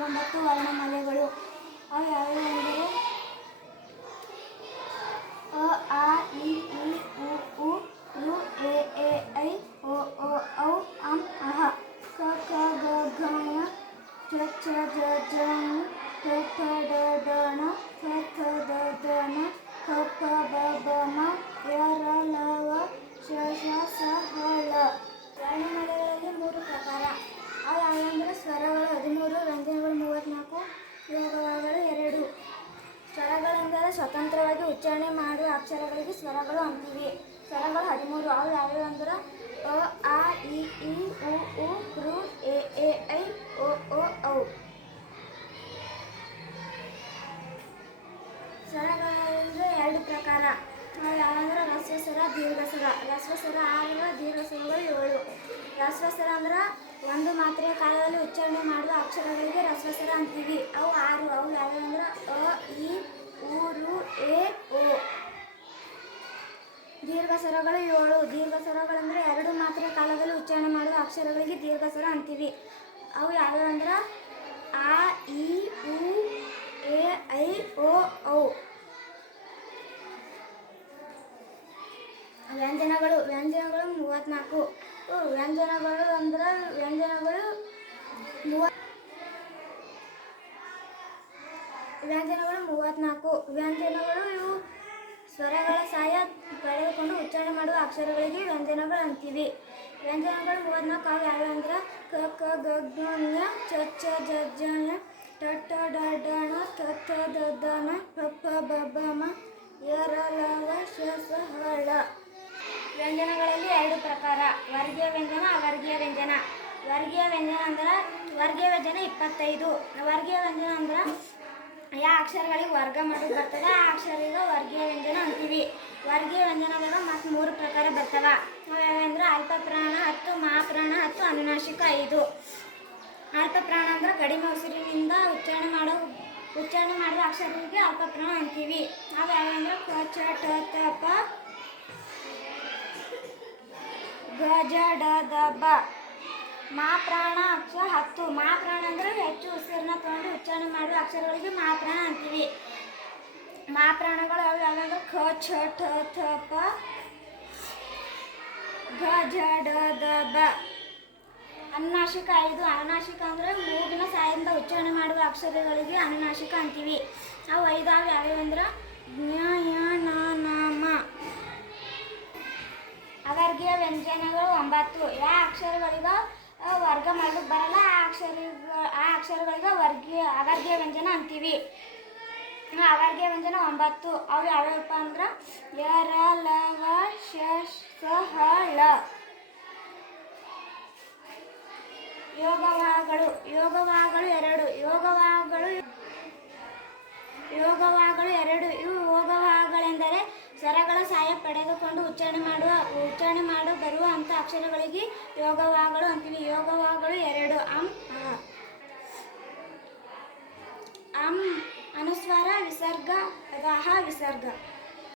ಇಪ್ಪತ್ತೊಂಬತ್ತು ವರ್ಣಮಾಲೆಗಳು. ಅವು ಯಾವ್ಯಾವು ಅಂದರೆ ಸ್ವತಂತ್ರವಾಗಿ ಉಚ್ಚಾರಣೆ ಮಾಡುವ ಅಕ್ಷರಗಳಿಗೆ ಸ್ವರಗಳು ಅಂತೀವಿ. ಸ್ವರಗಳು ಹದಿಮೂರು. ಅವು ಯಾವ್ಯಾವ ಅಂದ್ರೆ? ಅ ಆ, ಇ ಇ, ಉ ಉ ಋ ಎ ಎ, ಐ, ಒ ಓ ಔ. ಸ್ವರಗಳಂದ್ರೆ ಎರಡು ಪ್ರಕಾರ. ಅವು ಯಾವಂದ್ರೆ ರಸ್ವಸ್ವರ, ದೀರ್ಘಸ್ವರ. ರಸ್ವಸ್ವರ ಆರು, ದೀರ್ಘಸ್ವರಗಳು ಏಳು. ರಸ್ವಸ್ವರ ಅಂದ್ರೆ ಒಂದು ಮಾತ್ರೆಯ ಕಾಲದಲ್ಲಿ ಉಚ್ಚಾರಣೆ ಮಾಡುವ ಅಕ್ಷರಗಳಿಗೆ ರಸ್ವಸ್ವರ ಅಂತೀವಿ. ಅವು ಆರು. ಅವು ಯಾವ್ಯಾವ ಅಂದ್ರೆ? ಅ, ಇ ಉ ರು ಎ, ಓ. ದೀರ್ಘ ಸ್ವರಗಳು ಏಳು. ದೀರ್ಘ ಸ್ವರಗಳಂದ್ರೆ ಎರಡು ಮಾತ್ರ ಕಾಲದಲ್ಲಿ ಉಚ್ಚಾರಣೆ ಮಾಡುವ ಅಕ್ಷರಗಳಿಗೆ ದೀರ್ಘ ಸ್ವರ ಅಂತೀವಿ. ಅವು ಯಾವ್ಯಾವು ಅಂದ್ರೆ? ಆ, ಇ, ಉ, ಎ, ಐ, ಓ, ಔ. ವ್ಯಂಜನಗಳು. ವ್ಯಂಜನಗಳು ಮೂವತ್ನಾಲ್ಕು ವ್ಯಂಜನಗಳು ಅಂದ್ರೆ ವ್ಯಂಜನಗಳು ಮೂವತ್ ವ್ಯಂಜನಗಳು ಮೂವತ್ತ್ನಾಲ್ಕು. ವ್ಯಂಜನಗಳು ಇವು. ಸ್ವರಗಳ ಸಹಾಯ ಪಡೆದುಕೊಂಡು ಉಚ್ಚಾರಣೆ ಮಾಡುವ ಅಕ್ಷರಗಳಿಗೆ ವ್ಯಂಜನಗಳು ಅಂತೀವಿ. ವ್ಯಂಜನಗಳು ಮೂವತ್ನಾಲ್ಕು ಅವು ಯಾವ್ಯಾವ ಅಂದ್ರೆ ಕ ಕ, ಗ ಚ ಚ, ಜ ಞ ಟ ಠ ಡ ಢ ಣ ಳ. ವ್ಯಂಜನಗಳಲ್ಲಿ ಎರಡು ಪ್ರಕಾರ. ವರ್ಗೀಯ ವ್ಯಂಜನ, ಅವರ್ಗೀಯ ವ್ಯಂಜನ. ವರ್ಗೀಯ ವ್ಯಂಜನ ಅಂದ್ರೆ, ವರ್ಗೀಯ ವ್ಯಂಜನ ಇಪ್ಪತ್ತೈದು. ವರ್ಗೀಯ ವ್ಯಂಜನ ಅಂದ್ರೆ ಯಾವ ಅಕ್ಷರಗಳಿಗೆ ವರ್ಗ ಮಾಡೋದು ಬರ್ತದೆ, ಆ ಅಕ್ಷರಿಗ ವರ್ಗೀಯ ವ್ಯಂಜನ ಅಂತೀವಿ. ವರ್ಗೀಯ ವ್ಯಂಜನದಾಗ ಮತ್ತು ಮೂರು ಪ್ರಕಾರ ಬರ್ತವ. ಅವ್ಯಾವಂದ್ರೆ ಅಲ್ಪ ಪ್ರಾಣ ಹತ್ತು, ಮಹಾಪ್ರಾಣ ಹತ್ತು, ಅನುನಾಶಿಕ ಐದು. ಅಲ್ಪ ಪ್ರಾಣ ಅಂದ್ರೆ ಕಡಿಮೆ ಉಸಿರಿನಿಂದ ಉಚ್ಚಾರಣೆ ಮಾಡೋ, ಉಚ್ಚಾರಣೆ ಮಾಡಿದ ಅಕ್ಷರಗಳಿಗೆ ಅಲ್ಪ ಪ್ರಾಣ ಅಂತೀವಿ. ಅವು ಯಾವಂದ್ರೆ ಕ ಚ ಟ ತ, ಪ, ಗ, ಜ, ಡ, ದ, ಬ. ಮಾ ಪ್ರಾಣ ಅಕ್ಷರ ಹತ್ತು. ಮಾ ಪ್ರಾಣ ಅಂದ್ರೆ ಹೆಚ್ಚು ಉಸಿರನ್ನ ತಗೊಂಡು ಉಚ್ಚಾರಣೆ ಮಾಡುವ ಅಕ್ಷರಗಳಿಗೆ ಮಾ ಪ್ರಾಣ ಅಂತೀವಿ. ಮಾ ಪ್ರಾಣಗಳು ಅವು ಯಾವ್ಯಾವ ಖ ಛ ಠ, ಥ, ಪ, ಘ ಝ ಡ, ದ, ಬ. ಅನುನಾಶಿಕ ಐದು. ಅನುನಾಶಿಕ ಅಂದ್ರೆ ಮೂಗಿನ ಸಹಾಯದಿಂದ ಉಚ್ಚಾರಣೆ ಮಾಡುವ ಅಕ್ಷರಗಳಿಗೆ ಅನುನಾಶಿಕ ಅಂತೀವಿ. ಅವು ಐದು ಅವು ಯಾವ್ಯಾವ ಅಂದ್ರೆ? ಜ್ಞ ಯ, ನ ನ ಅವರ್ಗೀಯ ವ್ಯಂಜನಗಳು ಒಂಬತ್ತು. ಯಾವ ಅಕ್ಷರಗಳಿಗ ವರ್ಗ ಮಾಡಕ್ಕೆ ಬರಲ್ಲ. ಆ ಅಕ್ಷರ ಆ ಅಕ್ಷರಗಳಿಗೆ ವರ್ಗೀಯ, ಅವರ್ಗೀಯ ವ್ಯಂಜನ ಅಂತೀವಿ. ಅವರ್ಗೀಯ ವ್ಯಂಜನ ಒಂಬತ್ತು. ಅವು ಯಾವ್ಯಾವಪ್ಪ ಅಂದ್ರೆ? ಯರ ಲವ ಶ ಸ ಹ ಳ ಯೋಗವಾಹಗಳು ಯೋಗವಾಹಗಳು ಎರಡು ಯೋಗವಾಹಗಳು ಯೋಗವಾಹಗಳು ಎರಡು ಇವು ಯೋಗವಾಹಗಳೆಂದರೆ ಸ್ವರಗಳ ಸಹಾಯ ಪಡೆದುಕೊಂಡು ಉಚ್ಚಾರಣೆ ಮಾಡುವ ಉಚ್ಚಾರಣೆ ಮಾಡು, ಬರುವ ಅಂತ ಅಕ್ಷರಗಳಿಗೆ ಯೋಗವಾಗಳು ಅಂತೀವಿ ಯೋಗವಾಗಳು ಎರಡು ಅಂ ಅ. ಅಂ, ಅನುಸ್ವಾರ, ವಿಸರ್ಗ ರಹ ವಿಸರ್ಗ